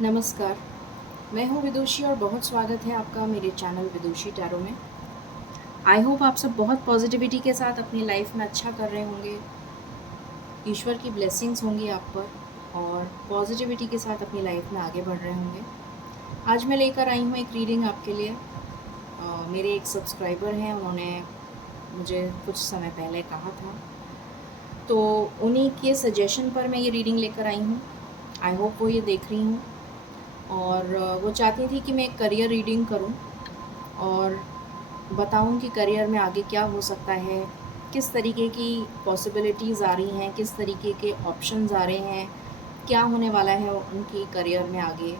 नमस्कार, मैं हूँ विदुषी और बहुत स्वागत है आपका मेरे चैनल विदुषी टैरो में। आई होप आप सब बहुत पॉजिटिविटी के साथ अपनी लाइफ में अच्छा कर रहे होंगे, ईश्वर की ब्लेसिंग्स होंगी आप पर और पॉजिटिविटी के साथ अपनी लाइफ में आगे बढ़ रहे होंगे। आज मैं लेकर आई हूँ एक रीडिंग आपके लिए। मेरे एक सब्सक्राइबर हैं, उन्होंने मुझे कुछ समय पहले कहा था, तो उन्हीं के सजेशन पर मैं ये रीडिंग लेकर आई हूँ। आई होप वो ये देख रही हूँ और वो चाहती थी कि मैं एक करियर रीडिंग करूं और बताऊं कि करियर में आगे क्या हो सकता है, किस तरीके की पॉसिबिलिटीज़ आ रही हैं, किस तरीके के ऑप्शंस आ रहे हैं, क्या होने वाला है उनकी करियर में आगे।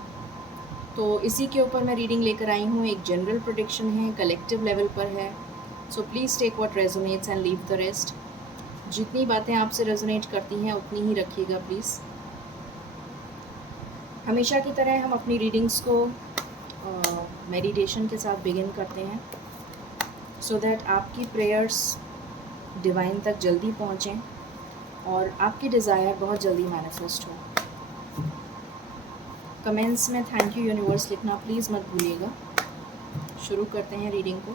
तो इसी के ऊपर मैं रीडिंग लेकर आई हूँ। एक जनरल प्रेडिक्शन है, कलेक्टिव लेवल पर है। So please take what resonates and leave the rest. जितनी बातें आपसे रेजोनेट करती हैं उतनी ही रखिएगा प्लीज़। हमेशा की तरह हम अपनी रीडिंग्स को मेडिटेशन के साथ बिगिन करते हैं सो दैट आपकी प्रेयर्स डिवाइन तक जल्दी पहुँचें और आपकी डिज़ायर बहुत जल्दी मैनिफेस्ट हो। कमेंट्स में थैंक यू यूनिवर्स लिखना प्लीज़ मत भूलिएगा। शुरू करते हैं रीडिंग को।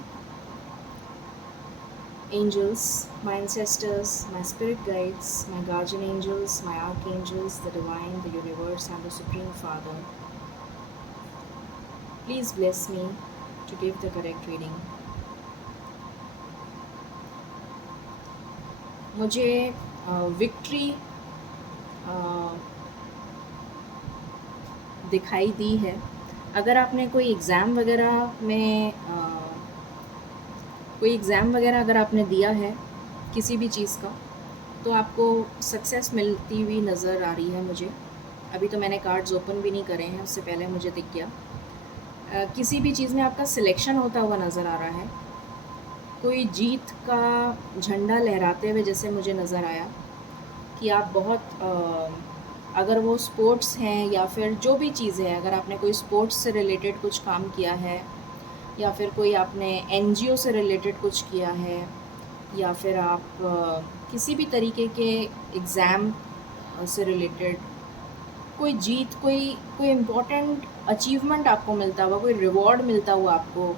Angels, my ancestors, my spirit guides, my guardian angels, my archangels, the divine, the universe, and the Supreme Father, please bless me to give the correct reading. मुझे victory दिखाई दी है। अगर आपने कोई एग्ज़ाम वगैरह अगर आपने दिया है किसी भी चीज़ का, तो आपको सक्सेस मिलती हुई नज़र आ रही है मुझे। अभी तो मैंने कार्ड्स ओपन भी नहीं करे हैं, उससे पहले मुझे दिख गया। किसी भी चीज़ में आपका सिलेक्शन होता हुआ नज़र आ रहा है। कोई जीत का झंडा लहराते हुए जैसे मुझे नज़र आया कि आप बहुत अगर वो स्पोर्ट्स हैं या फिर जो भी चीज़ है, अगर आपने कोई स्पोर्ट्स से रिलेटेड कुछ काम किया है या फिर कोई आपने एनजीओ से रिलेटेड कुछ किया है या फिर आप किसी भी तरीके के एग्ज़ाम से रिलेटेड कोई जीत, कोई कोई इम्पोर्टेंट अचीवमेंट आपको मिलता हुआ, कोई रिवॉर्ड मिलता हुआ आपको।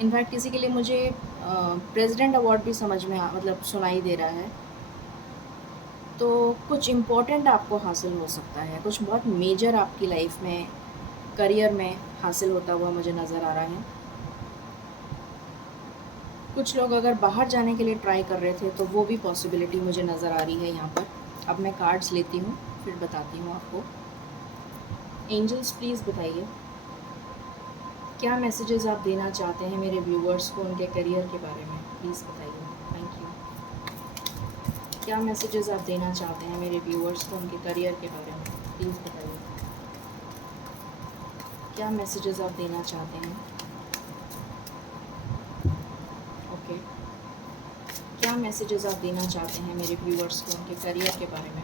इनफैक्ट किसी के लिए मुझे प्रेसिडेंट अवार्ड भी समझ में मतलब सुनाई दे रहा है। तो कुछ इम्पोर्टेंट आपको हासिल हो सकता है, कुछ बहुत मेजर आपकी लाइफ में, करियर में हासिल होता हुआ मुझे नज़र आ रहा है। कुछ लोग अगर बाहर जाने के लिए ट्राई कर रहे थे तो वो भी पॉसिबिलिटी मुझे नज़र आ रही है यहाँ पर। अब मैं कार्ड्स लेती हूँ, फिर बताती हूँ आपको। एंजल्स प्लीज़ बताइए, क्या मैसेजेस आप देना चाहते हैं मेरे व्यूवर्स को उनके करियर के बारे में? प्लीज़ बताइए। Thank you. क्या मैसेजेस आप देना चाहते हैं मेरे व्यूवर्स को उनके करियर के बारे में? प्लीज़ बताइए। क्या मैसेजेस आप देना चाहते हैं? ओके। क्या मैसेजेस आप देना चाहते हैं मेरे व्यूवर्स को उनके करियर के बारे में?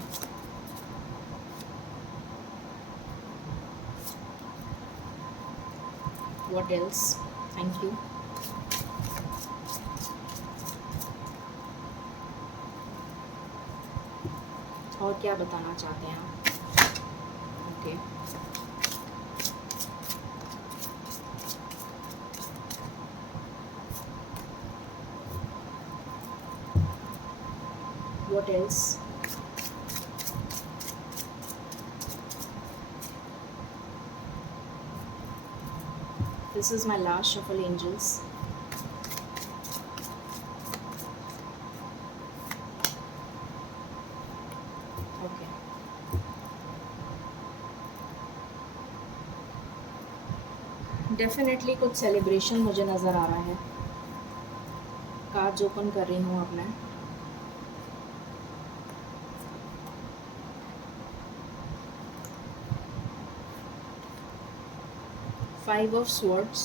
What else? Thank you. और क्या बताना चाहते हैं आप? Okay. What else? This is my last shuffle, angels. Okay. Definitely कुछ सेलिब्रेशन मुझे नज़र आ रहा है। कार्ड्स ओपन कर रही हूँ अब मैं। Five of Swords,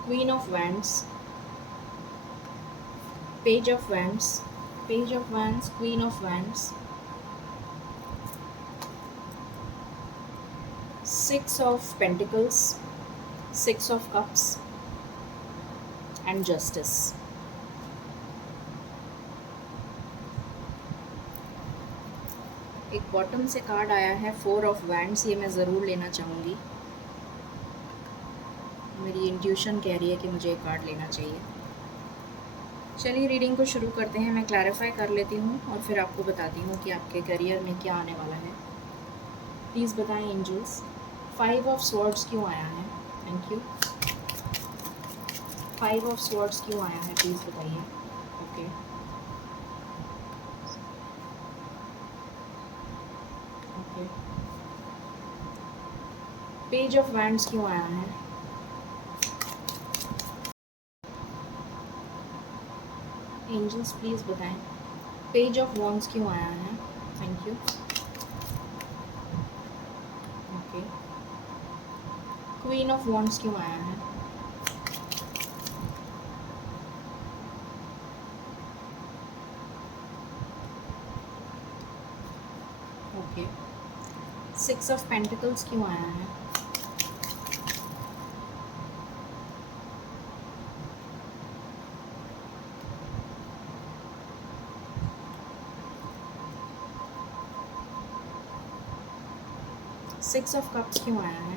Queen of Wands, Page of Wands, Page of Wands, Queen of Wands, Six of Pentacles, Six of Cups, and Justice. एक बॉटम से कार्ड आया है 4 ऑफ वैंड्स, ये मैं ज़रूर लेना चाहूँगी। मेरी इंट्यूशन कह रही है कि मुझे एक कार्ड लेना चाहिए। चलिए रीडिंग को शुरू करते हैं। मैं क्लैरिफाई कर लेती हूँ और फिर आपको बताती हूँ कि आपके करियर में क्या आने वाला है। प्लीज़ बताएं एंजल्स, 5 ऑफ स्वॉर्ड्स क्यों आया है? Thank you. 5 ऑफ स्वॉर्ड्स क्यों आया है, प्लीज़ बताइए। Okay, okay. Page of wands क्यों आया है? एंजल्स प्लीज़ बताएं, पेज ऑफ वॉन्ड्स क्यों आया है? Thank you. Okay. Queen of wands क्यों आया है? ओके। 6 ऑफ पेंटिकल्स क्यों आया है? सिक्स ऑफ कप्स क्यों आया है?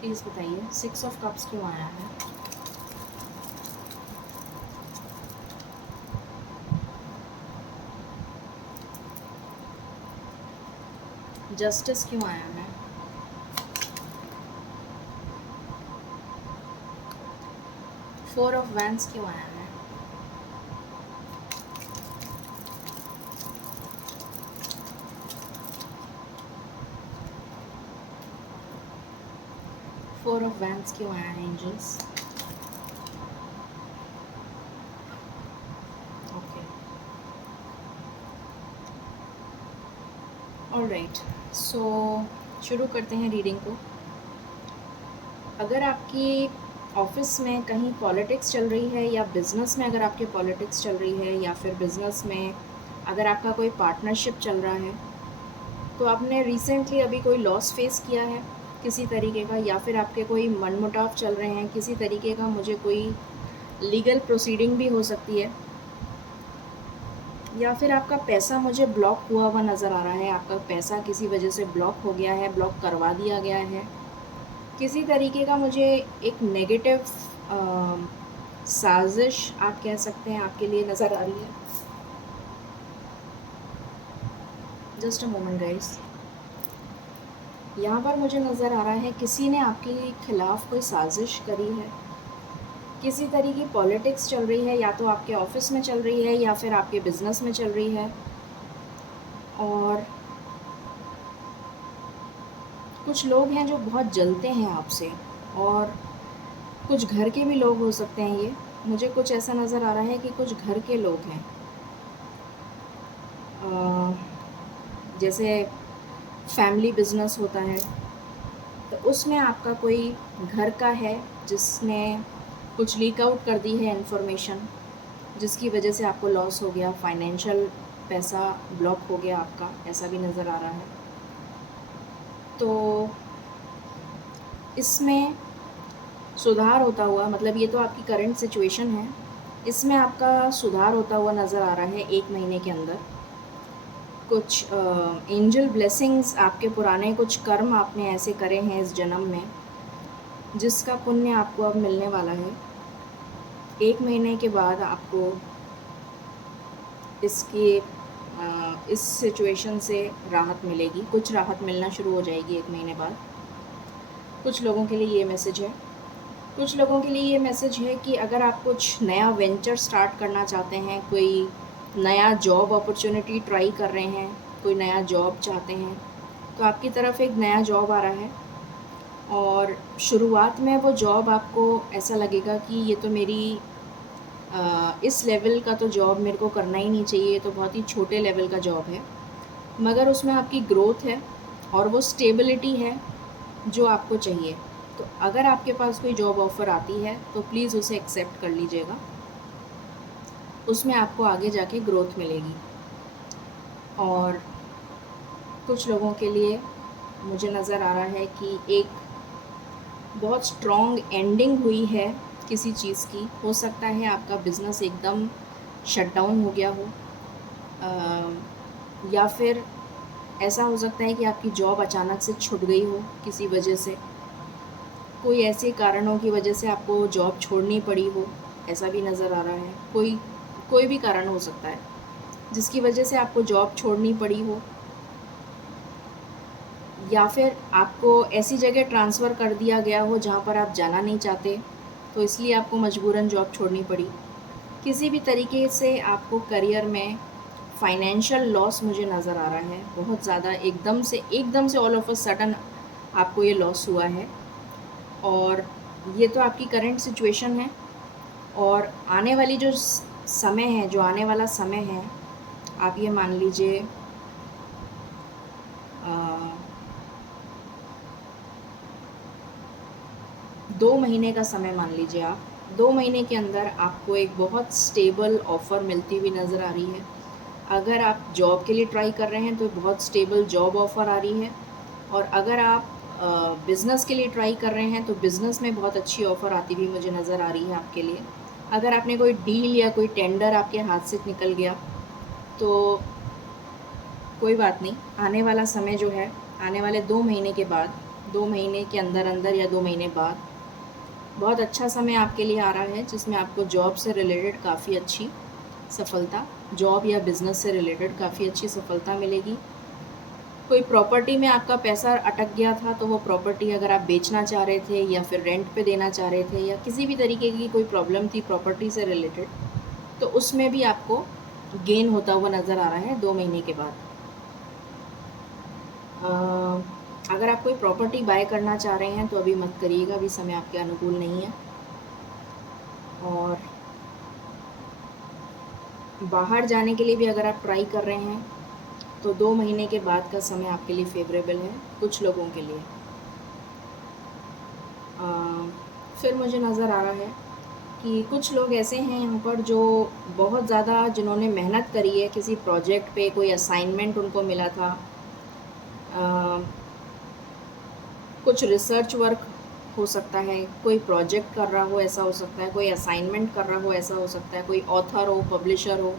प्लीज़ बताइए, 6 ऑफ कप्स क्यों आया है? जस्टिस क्यों आया है? फोर ऑफ वैंड्स क्यों आया है? फोर ऑफ वैंड्स क्यों आया है एंजल्स? Okay, alright. सो शुरू करते हैं रीडिंग को। अगर आपकी ऑफिस में कहीं पॉलिटिक्स चल रही है या बिज़नेस में अगर आपके पॉलिटिक्स चल रही है या फिर बिज़नेस में अगर आपका कोई पार्टनरशिप चल रहा है, तो आपने रिसेंटली अभी कोई लॉस फेस किया है किसी तरीके का, या फिर आपके कोई मनमुटाव चल रहे हैं किसी तरीके का, मुझे कोई लीगल प्रोसीडिंग भी हो सकती है, या फिर आपका पैसा मुझे ब्लॉक हुआ हुआ नज़र आ रहा है, आपका पैसा किसी वजह से ब्लॉक हो गया है, ब्लॉक करवा दिया गया है, किसी तरीके का मुझे एक नेगेटिव साजिश आप कह सकते हैं आपके लिए नज़र आ रही है। जस्ट अ मोमेंट गाइस, यहाँ पर मुझे नज़र आ रहा है किसी ने आपके खिलाफ़ कोई साजिश करी है, किसी तरह की पॉलिटिक्स चल रही है, या तो आपके ऑफिस में चल रही है या फिर आपके बिज़नेस में चल रही है, और कुछ लोग हैं जो बहुत जलते हैं आपसे, और कुछ घर के भी लोग हो सकते हैं। ये मुझे कुछ ऐसा नज़र आ रहा है कि कुछ घर के लोग हैं, जैसे फैमिली बिज़नेस होता है तो उसमें आपका कोई घर का है जिसने कुछ लीक आउट कर दी है इन्फॉर्मेशन, जिसकी वजह से आपको लॉस हो गया, फाइनेंशियल पैसा ब्लॉक हो गया आपका, ऐसा भी नज़र आ रहा है। तो इसमें सुधार होता हुआ, मतलब ये तो आपकी करंट सिचुएशन है, इसमें आपका सुधार होता हुआ नज़र आ रहा है 1 महीने के अंदर। कुछ एंजल ब्लेसिंग्स, आपके पुराने कुछ कर्म आपने ऐसे करे हैं इस जन्म में जिसका पुण्य आपको अब मिलने वाला है। 1 महीने के बाद आपको इस सिचुएशन से राहत मिलेगी, कुछ राहत मिलना शुरू हो जाएगी 1 महीने बाद। कुछ लोगों के लिए ये मैसेज है, कुछ लोगों के लिए ये मैसेज है कि अगर आप कुछ नया वेंचर स्टार्ट करना चाहते हैं, कोई नया जॉब अपॉर्चुनिटी ट्राई कर रहे हैं, कोई नया जॉब चाहते हैं, तो आपकी तरफ एक नया जॉब आ रहा है, और शुरुआत में वो जॉब आपको ऐसा लगेगा कि ये तो मेरी इस लेवल का तो जॉब मेरे को करना ही नहीं चाहिए, ये तो बहुत ही छोटे लेवल का जॉब है, मगर उसमें आपकी ग्रोथ है और वो स्टेबिलिटी है जो आपको चाहिए। तो अगर आपके पास कोई जॉब ऑफ़र आती है तो प्लीज़ उसे एक्सेप्ट कर लीजिएगा, उसमें आपको आगे जाके ग्रोथ मिलेगी। और कुछ लोगों के लिए मुझे नज़र आ रहा है कि एक बहुत स्ट्रॉन्ग एंडिंग हुई है किसी चीज़ की। हो सकता है आपका बिज़नेस एकदम शट डाउन हो गया हो, या फिर ऐसा हो सकता है कि आपकी जॉब अचानक से छूट गई हो किसी वजह से। कोई ऐसे कारणों की वजह से आपको जॉब छोड़नी पड़ी हो, ऐसा भी नज़र आ रहा है। कोई कोई भी कारण हो सकता है जिसकी वजह से आपको जॉब छोड़नी पड़ी हो, या फिर आपको ऐसी जगह ट्रांसफ़र कर दिया गया हो जहाँ पर आप जाना नहीं चाहते, तो इसलिए आपको मजबूरन जॉब छोड़नी पड़ी। किसी भी तरीके से आपको करियर में फाइनेंशियल लॉस मुझे नज़र आ रहा है बहुत ज़्यादा। एकदम से ऑल ऑफ अ सडन आपको ये लॉस हुआ है। और ये तो आपकी करंट सिचुएशन है। और आने वाली जो समय है, जो आने वाला समय है, आप ये मान लीजिए 2 महीने का समय मान लीजिए आप। 2 महीने के अंदर आपको एक बहुत स्टेबल ऑफ़र मिलती हुई नज़र आ रही है। अगर आप जॉब के लिए ट्राई कर रहे हैं तो बहुत स्टेबल जॉब ऑफ़र आ रही है। और अगर आप बिज़नेस के लिए ट्राई कर रहे हैं तो बिज़नेस में बहुत अच्छी ऑफ़र आती हुई मुझे नज़र आ रही है आपके लिए। अगर आपने कोई डील या कोई टेंडर आपके हाथ से निकल गया तो कोई बात नहीं, आने वाला समय जो है, आने वाले 2 महीने के बाद, 2 महीने के अंदर अंदर या 2 महीने बाद बहुत अच्छा समय आपके लिए आ रहा है, जिसमें आपको जॉब से रिलेटेड काफ़ी अच्छी सफलता, जॉब या बिज़नेस से रिलेटेड काफ़ी अच्छी सफलता मिलेगी। कोई प्रॉपर्टी में आपका पैसा अटक गया था तो वो प्रॉपर्टी अगर आप बेचना चाह रहे थे या फिर रेंट पे देना चाह रहे थे, या किसी भी तरीके की कोई प्रॉब्लम थी प्रॉपर्टी से रिलेटेड, तो उसमें भी आपको गेन होता हुआ नज़र आ रहा है 2 महीने के बाद। अगर आप कोई प्रॉपर्टी बाय करना चाह रहे हैं तो अभी मत करिएगा, अभी समय आपके अनुकूल नहीं है। और बाहर जाने के लिए भी अगर आप ट्राई कर रहे हैं तो 2 महीने के बाद का समय आपके लिए फेवरेबल है कुछ लोगों के लिए। फिर मुझे नज़र आ रहा है कि कुछ लोग ऐसे हैं यहाँ पर जो बहुत ज़्यादा, जिन्होंने मेहनत करी है किसी प्रोजेक्ट पे, कोई असाइनमेंट उनको मिला था, कुछ रिसर्च वर्क हो सकता है, कोई प्रोजेक्ट कर रहा हो ऐसा हो सकता है, कोई असाइनमेंट कर रहा हो ऐसा हो सकता है, कोई ऑथर हो, पब्लिशर हो,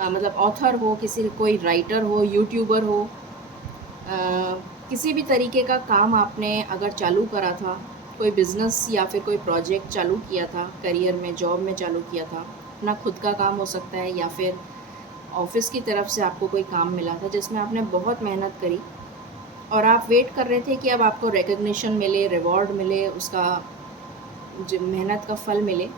मतलब ऑथर हो, कोई राइटर हो, यूट्यूबर हो, किसी भी तरीके का काम आपने अगर चालू करा था, कोई बिज़नेस या फिर कोई प्रोजेक्ट चालू किया था करियर में, जॉब में चालू किया था, अपना खुद का काम हो सकता है, या फिर ऑफिस की तरफ से आपको कोई काम मिला था जिसमें आपने बहुत मेहनत करी और आप वेट कर रहे थे कि अब आपको रिकग्निशन मिले, रिवॉर्ड मिले, उसका जो मेहनत का फल मिले,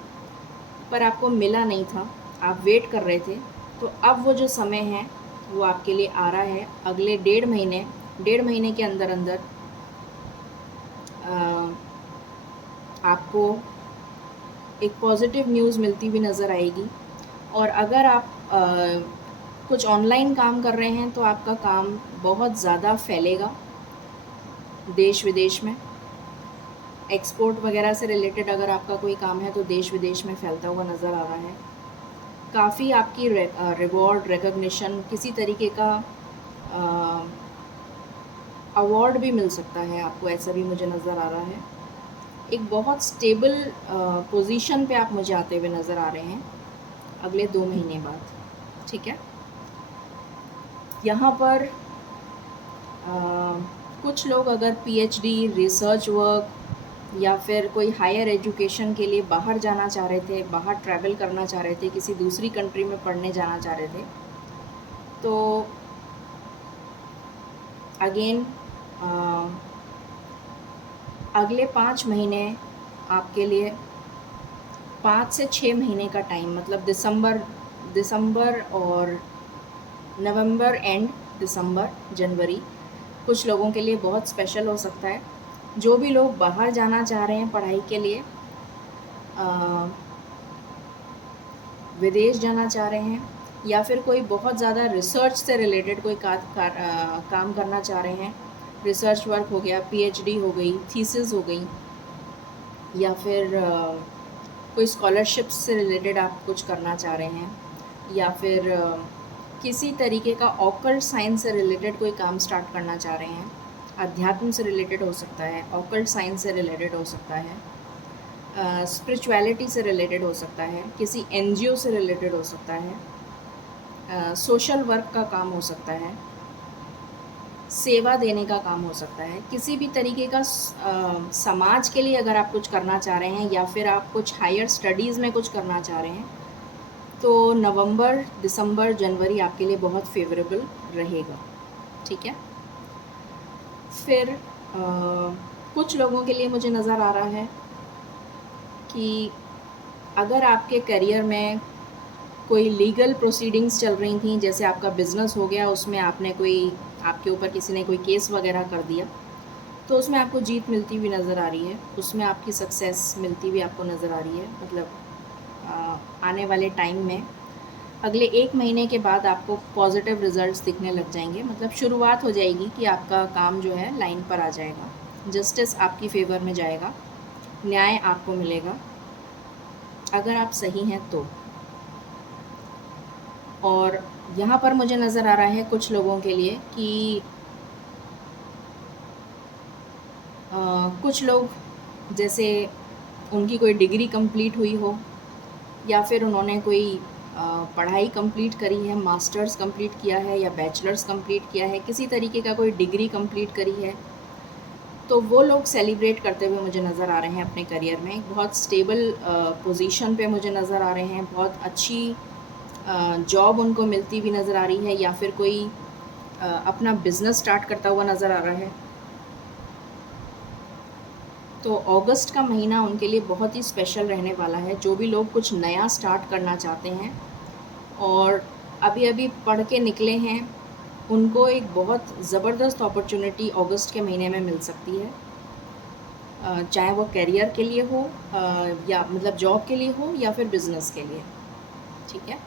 पर आपको मिला नहीं था, आप वेट कर रहे थे। तो अब वो जो समय है वो आपके लिए आ रहा है अगले 1.5 महीने, 1.5 महीने के अंदर अंदर आपको एक पॉजिटिव न्यूज़ मिलती हुई नज़र आएगी। और अगर आप कुछ ऑनलाइन काम कर रहे हैं तो आपका काम बहुत ज़्यादा फैलेगा देश विदेश में। एक्सपोर्ट वगैरह से रिलेटेड अगर आपका कोई काम है तो देश विदेश में फैलता हुआ नज़र आ रहा है। काफ़ी आपकी रिवॉर्ड, रिकग्निशन, किसी तरीके का अवार्ड भी मिल सकता है आपको, ऐसा भी मुझे नज़र आ रहा है। एक बहुत स्टेबल पोजीशन पे आप मुझे आते हुए नज़र आ रहे हैं अगले 2 महीने बाद, ठीक है। यहाँ पर कुछ लोग अगर पीएचडी, रिसर्च वर्क या फिर कोई हायर एजुकेशन के लिए बाहर जाना चाह रहे थे, बाहर ट्रैवल करना चाह रहे थे, किसी दूसरी कंट्री में पढ़ने जाना चाह रहे थे, तो अगेन अगले 5 महीने आपके लिए, 5 से 6 महीने का टाइम, मतलब दिसंबर और नवंबर एंड, दिसंबर, जनवरी कुछ लोगों के लिए बहुत स्पेशल हो सकता है। जो भी लोग बाहर जाना चाह रहे हैं पढ़ाई के लिए, विदेश जाना चाह रहे हैं, या फिर कोई बहुत ज़्यादा रिसर्च से रिलेटेड कोई काम करना चाह रहे हैं, रिसर्च वर्क हो गया, पीएचडी हो गई, थीसिस हो गई, या फिर कोई स्कॉलरशिप से रिलेटेड आप कुछ करना चाह रहे हैं, या फिर किसी तरीके का ऑकल्ट साइंस से रिलेटेड कोई काम स्टार्ट करना चाह रहे हैं, अध्यात्म से रिलेटेड हो सकता है, ऑकल्ट साइंस से रिलेटेड हो सकता है, स्पिरिचुअलिटी से रिलेटेड हो सकता है, किसी एनजीओ से रिलेटेड हो सकता है, सोशल वर्क का काम हो सकता है, सेवा देने का काम हो सकता है, किसी भी तरीके का समाज के लिए अगर आप कुछ करना चाह रहे हैं या फिर आप कुछ हायर स्टडीज़ में कुछ करना चाह रहे हैं, तो नवंबर, दिसंबर, जनवरी आपके लिए बहुत फेवरेबल रहेगा। ठीक है। फिर कुछ लोगों के लिए मुझे नज़र आ रहा है कि अगर आपके करियर में कोई लीगल प्रोसीडिंग्स चल रही थी, जैसे आपका बिज़नेस हो गया, उसमें आपने कोई, आपके ऊपर किसी ने कोई केस वगैरह कर दिया, तो उसमें आपको जीत मिलती हुई नज़र आ रही है, उसमें आपकी सक्सेस मिलती हुई आपको नज़र आ रही है। मतलब आने वाले टाइम में अगले 1 महीने के बाद आपको पॉजिटिव रिज़ल्ट्स दिखने लग जाएंगे। मतलब शुरुआत हो जाएगी कि आपका काम जो है लाइन पर आ जाएगा, जस्टिस आपकी फेवर में जाएगा, न्याय आपको मिलेगा अगर आप सही हैं तो। और यहाँ पर मुझे नज़र आ रहा है कुछ लोगों के लिए कि कुछ लोग जैसे उनकी कोई डिग्री कंप्लीट हुई हो या फिर उन्होंने कोई पढ़ाई कंप्लीट करी है, मास्टर्स कंप्लीट किया है या बैचलर्स कंप्लीट किया है, किसी तरीके का कोई डिग्री कंप्लीट करी है, तो वो लोग सेलिब्रेट करते हुए मुझे नज़र आ रहे हैं अपने करियर में। एक बहुत स्टेबल पोजीशन पे मुझे नज़र आ रहे हैं, बहुत अच्छी जॉब उनको मिलती हुई नज़र आ रही है, या फिर कोई अपना बिज़नेस स्टार्ट करता हुआ नज़र आ रहा है। तो अगस्त का महीना उनके लिए बहुत ही स्पेशल रहने वाला है। जो भी लोग कुछ नया स्टार्ट करना चाहते हैं और अभी अभी पढ़ के निकले हैं, उनको एक बहुत ज़बरदस्त अपॉर्चुनिटी अगस्त के महीने में मिल सकती है, चाहे वो करियर के लिए हो या मतलब जॉब के लिए हो या फिर बिज़नेस के लिए। ठीक है,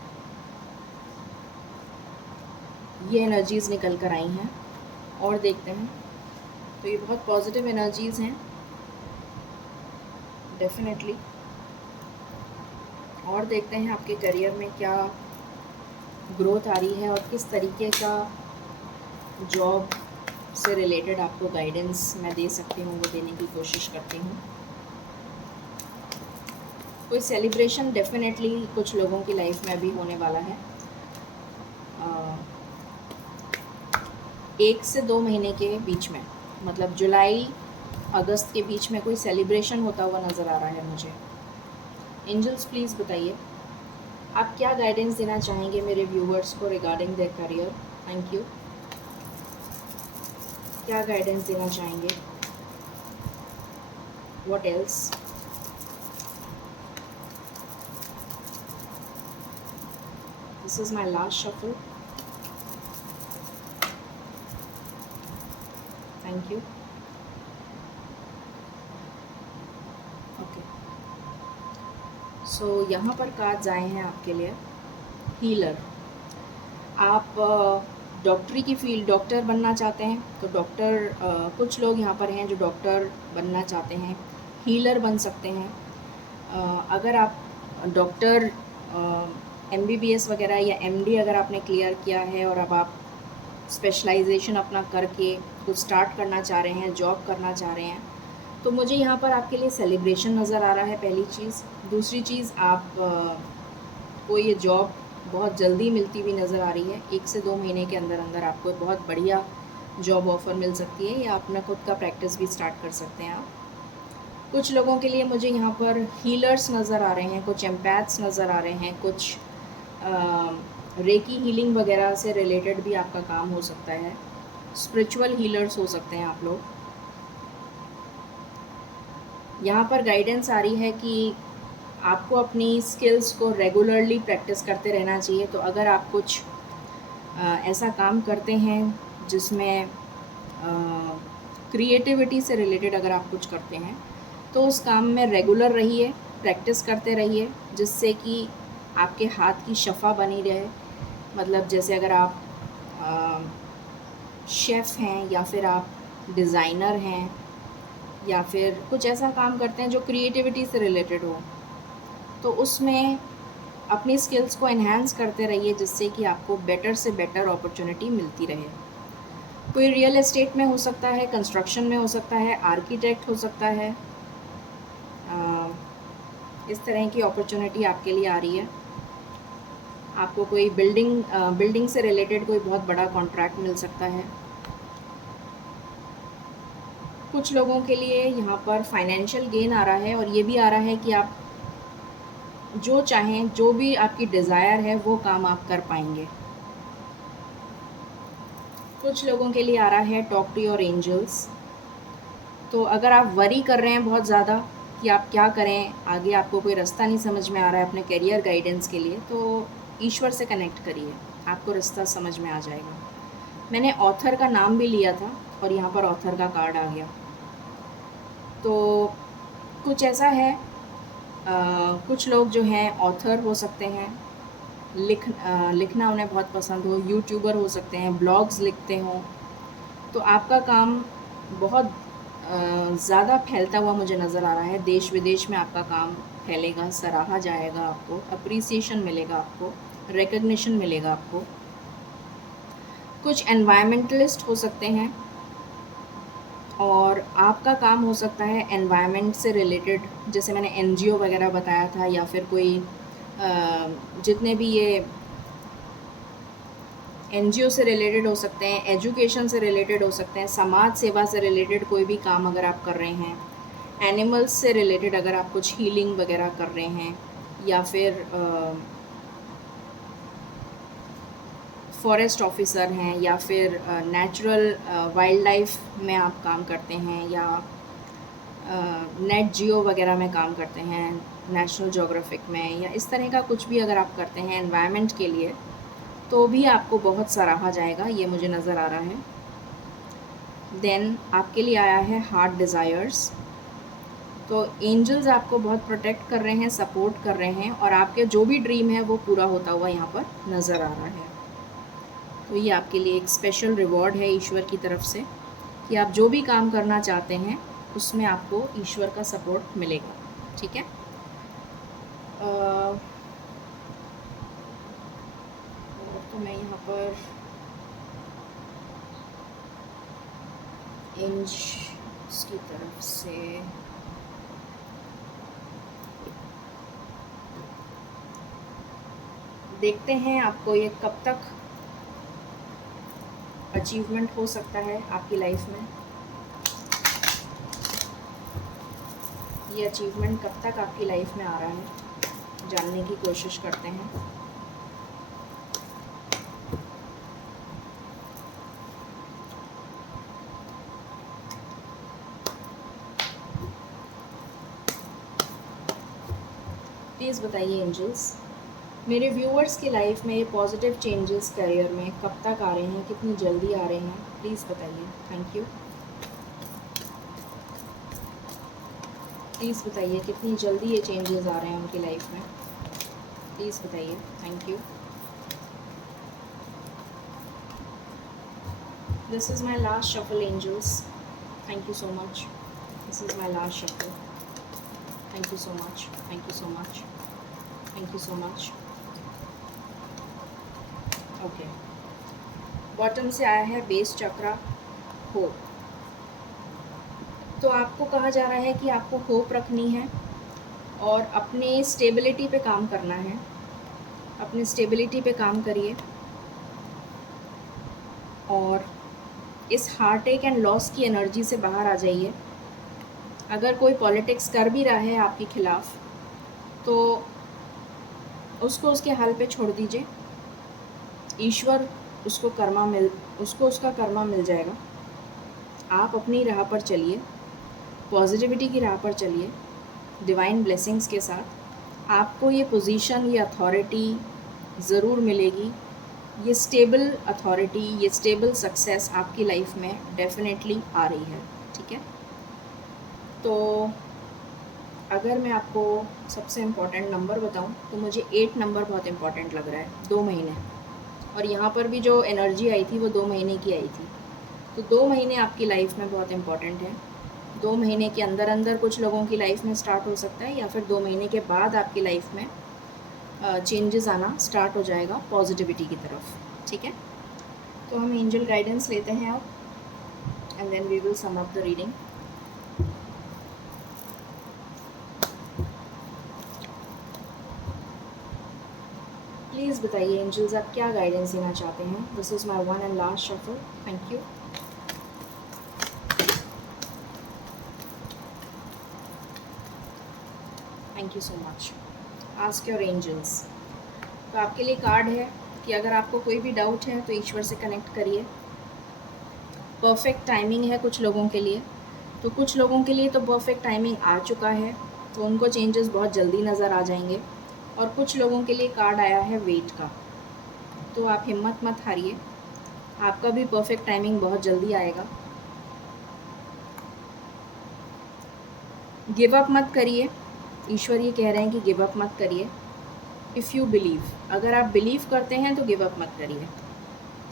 ये एनर्जीज़ निकल कर आई हैं और देखते हैं। तो ये बहुत पॉजिटिव एनर्जीज़ हैं डेफिनेटली। और देखते हैं आपके करियर में क्या ग्रोथ आ रही है और किस तरीके का जॉब से रिलेटेड आपको गाइडेंस मैं दे सकती हूँ, वो देने की कोशिश करती हूँ। कोई सेलिब्रेशन डेफिनेटली कुछ लोगों की लाइफ में भी होने वाला है। 1 से 2 महीने के बीच में, मतलब जुलाई अगस्त के बीच में कोई सेलिब्रेशन होता हुआ नज़र आ रहा है मुझे। एंजल्स प्लीज़ बताइए आप क्या गाइडेंस देना चाहेंगे मेरे व्यूवर्स को regarding their career. Thank you. क्या गाइडेंस देना चाहेंगे? What else? This is my last shuffle. Thank you. Okay, so यहाँ पर कार्ड्स आए हैं आपके लिए। हीलर, आप डॉक्टरी की फील्ड, डॉक्टर बनना चाहते हैं तो डॉक्टर, कुछ लोग यहाँ पर हैं जो डॉक्टर बनना चाहते हैं, हीलर बन सकते हैं। अगर आप डॉक्टर एमबीबीएस वगैरह या एमडी अगर आपने क्लियर किया है और अब आप स्पेशलाइजेशन अपना करके कुछ स्टार्ट करना चाह रहे हैं, जॉब करना चाह रहे हैं, तो मुझे यहाँ पर आपके लिए सेलिब्रेशन नज़र आ रहा है, पहली चीज़। दूसरी चीज़, आप को ये जॉब बहुत जल्दी मिलती हुई नज़र आ रही है। 1 से 2 महीने के अंदर अंदर आपको एक बहुत बढ़िया जॉब ऑफ़र मिल सकती है, या अपना खुद का प्रैक्टिस भी स्टार्ट कर सकते हैं आप। कुछ लोगों के लिए मुझे यहाँ पर हीलर्स नज़र आ रहे हैं, कुछ एम्पैथ्स नज़र आ रहे हैं, कुछ रेकी हीलिंग वगैरह से रिलेटेड भी आपका काम हो सकता है, स्पिरिचुअल हीलर्स हो सकते हैं आप लोग। यहाँ पर गाइडेंस आ रही है कि आपको अपनी स्किल्स को रेगुलरली प्रैक्टिस करते रहना चाहिए। तो अगर आप कुछ ऐसा काम करते हैं जिसमें क्रिएटिविटी से रिलेटेड अगर आप कुछ करते हैं, तो उस काम में रेगुलर रहिए, प्रैक्टिस करते रहिए, जिससे कि आपके हाथ की शफ़ा बनी रहे। मतलब जैसे अगर आप शेफ़ हैं या फिर आप डिज़ाइनर हैं या फिर कुछ ऐसा काम करते हैं जो क्रिएटिविटी से रिलेटेड हो, तो उसमें अपनी स्किल्स को एनहांस करते रहिए, जिससे कि आपको बेटर से बेटर अपॉर्चुनिटी मिलती रहे। कोई रियल एस्टेट में हो सकता है, कंस्ट्रक्शन में हो सकता है, आर्किटेक्ट हो सकता है। इस तरह की अपॉर्चुनिटी आपके लिए आ रही है। आपको कोई बिल्डिंग से रिलेटेड कोई बहुत बड़ा कॉन्ट्रैक्ट मिल सकता है। कुछ लोगों के लिए यहाँ पर फाइनेंशियल गेन आ रहा है, और ये भी आ रहा है कि आप जो चाहें, जो भी आपकी डिज़ायर है वो काम आप कर पाएंगे। कुछ लोगों के लिए आ रहा है टॉक टू योर एंजल्स। तो अगर आप वरी कर रहे हैं बहुत ज़्यादा कि आप क्या करें, आगे आपको कोई रास्ता नहीं समझ में आ रहा है अपने करियर गाइडेंस के लिए, तो ईश्वर से कनेक्ट करिए, आपको रास्ता समझ में आ जाएगा। मैंने ऑथर का नाम भी लिया था और यहाँ पर ऑथर का कार्ड आ गया। तो कुछ ऐसा है, कुछ लोग जो हैं ऑथर हो सकते हैं, लिखना उन्हें बहुत पसंद हो, यूट्यूबर हो सकते हैं, ब्लॉग्स लिखते हों। तो आपका काम बहुत ज़्यादा फैलता हुआ मुझे नज़र आ रहा है। देश विदेश में आपका काम फैलेगा, सराहा जाएगा, आपको अप्रिसिएशन मिलेगा, आपको रिकग्निशन मिलेगा आपको। कुछ एनवायरमेंटलिस्ट हो सकते हैं और आपका काम हो सकता है एनवायरनमेंट से रिलेटेड, जैसे मैंने एनजीओ वगैरह बताया था, या फिर कोई जितने भी ये एनजीओ से रिलेटेड हो सकते हैं, एजुकेशन से रिलेटेड हो सकते हैं, समाज सेवा से रिलेटेड कोई भी काम अगर आप कर रहे हैं, एनिमल्स से रिलेटेड अगर आप कुछ हीलिंग वगैरह कर रहे हैं, या फिर फॉरेस्ट ऑफिसर हैं, या फिर नेचुरल वाइल्ड लाइफ में आप काम करते हैं, या नेट जियो वगैरह में काम करते हैं, नेशनल ज्योग्राफिक में, या इस तरह का कुछ भी अगर आप करते हैं एनवायरनमेंट के लिए, तो भी आपको बहुत सराहा जाएगा, ये मुझे नज़र आ रहा है। देन आपके लिए आया है हार्ट डिज़ायर्स। तो एंजल्स आपको बहुत प्रोटेक्ट कर रहे हैं, सपोर्ट कर रहे हैं, और आपके जो भी ड्रीम है वो पूरा होता हुआ यहाँ पर नज़र आ रहा है। तो ये आपके लिए एक स्पेशल रिवॉर्ड है ईश्वर की तरफ से कि आप जो भी काम करना चाहते हैं उसमें आपको ईश्वर का सपोर्ट मिलेगा। ठीक है। तो मैं यहाँ पर एंजल्स की तरफ से देखते हैं आपको ये कब तक अचीवमेंट हो सकता है आपकी लाइफ में। ये अचीवमेंट कब तक आपकी लाइफ में आ रहा है, जानने की कोशिश करते हैं। प्लीज़ बताइए एंजल्स, मेरे व्यूअर्स की लाइफ में ये पॉजिटिव चेंजेस करियर में कब तक आ रहे हैं, कितनी जल्दी आ रहे हैं, प्लीज़ बताइए। Thank you. प्लीज़ बताइए कितनी जल्दी ये चेंजेस आ रहे हैं उनकी लाइफ में, प्लीज़ बताइए। Thank you. This is my last shuffle angels, thank you so much. This is my last shuffle, thank you so much, thank you so much, thank you so much. Okay, bottom से आया है base चक्रा, hope. तो आपको कहा जा रहा है कि आपको होप रखनी है और अपने स्टेबिलिटी पे काम करना है। अपनी स्टेबिलिटी पे काम करिए और इस हार्ट अटैक एंड लॉस की एनर्जी से बाहर आ जाइए। अगर कोई पॉलिटिक्स कर भी रहा है आपके खिलाफ़, तो उसको उसके हाल पे छोड़ दीजिए। ईश्वर उसको उसका कर्मा मिल जाएगा। आप अपनी राह पर चलिए, पॉजिटिविटी की राह पर चलिए, डिवाइन ब्लेसिंग्स के साथ। आपको ये पोजीशन, ये अथॉरिटी ज़रूर मिलेगी। ये स्टेबल अथॉरिटी, ये स्टेबल सक्सेस आपकी लाइफ में डेफिनेटली आ रही है। ठीक है। तो अगर मैं आपको सबसे इम्पॉर्टेंट नंबर बताऊं तो मुझे 8 नंबर बहुत इम्पॉर्टेंट लग रहा है। 2 महीने, और यहाँ पर भी जो एनर्जी आई थी वो 2 महीने की आई थी। तो 2 महीने आपकी लाइफ में बहुत इम्पॉर्टेंट है। 2 महीने के अंदर अंदर कुछ लोगों की लाइफ में स्टार्ट हो सकता है, या फिर 2 महीने के बाद आपकी लाइफ में चेंजेस आना स्टार्ट हो जाएगा पॉजिटिविटी की तरफ। ठीक है। तो हम एंजल गाइडेंस लेते हैं अब। and then we will sum up the reading. Please बताइए एंजल्स आप क्या गाइडेंस देना चाहते हैं. This is my one and last shuffle. Thank you. Thank you so much. Ask your angels. तो आपके लिए कार्ड है कि अगर आपको कोई भी डाउट है तो ईश्वर से कनेक्ट करिए. परफेक्ट टाइमिंग है कुछ लोगों के लिए, तो कुछ लोगों के लिए तो परफेक्ट टाइमिंग आ चुका है, तो उनको चेंजेस बहुत जल्दी नज़र आ जाएंगे. और कुछ लोगों के लिए कार्ड आया है वेट का. तो आप हिम्मत मत हारिए, आपका भी परफेक्ट टाइमिंग बहुत जल्दी आएगा. गिव अप मत करिए. ईश्वर ये कह रहे हैं कि गिव अप मत करिए. इफ़ यू बिलीव, अगर आप बिलीव करते हैं तो गिव अप मत करिए.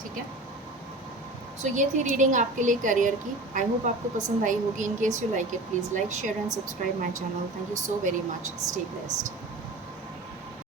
ठीक है. सो ये थी रीडिंग आपके लिए करियर की. आई होप आपको पसंद आई होगी. In case you like it, please like, share and subscribe my channel. Thank you so very much. Stay blessed.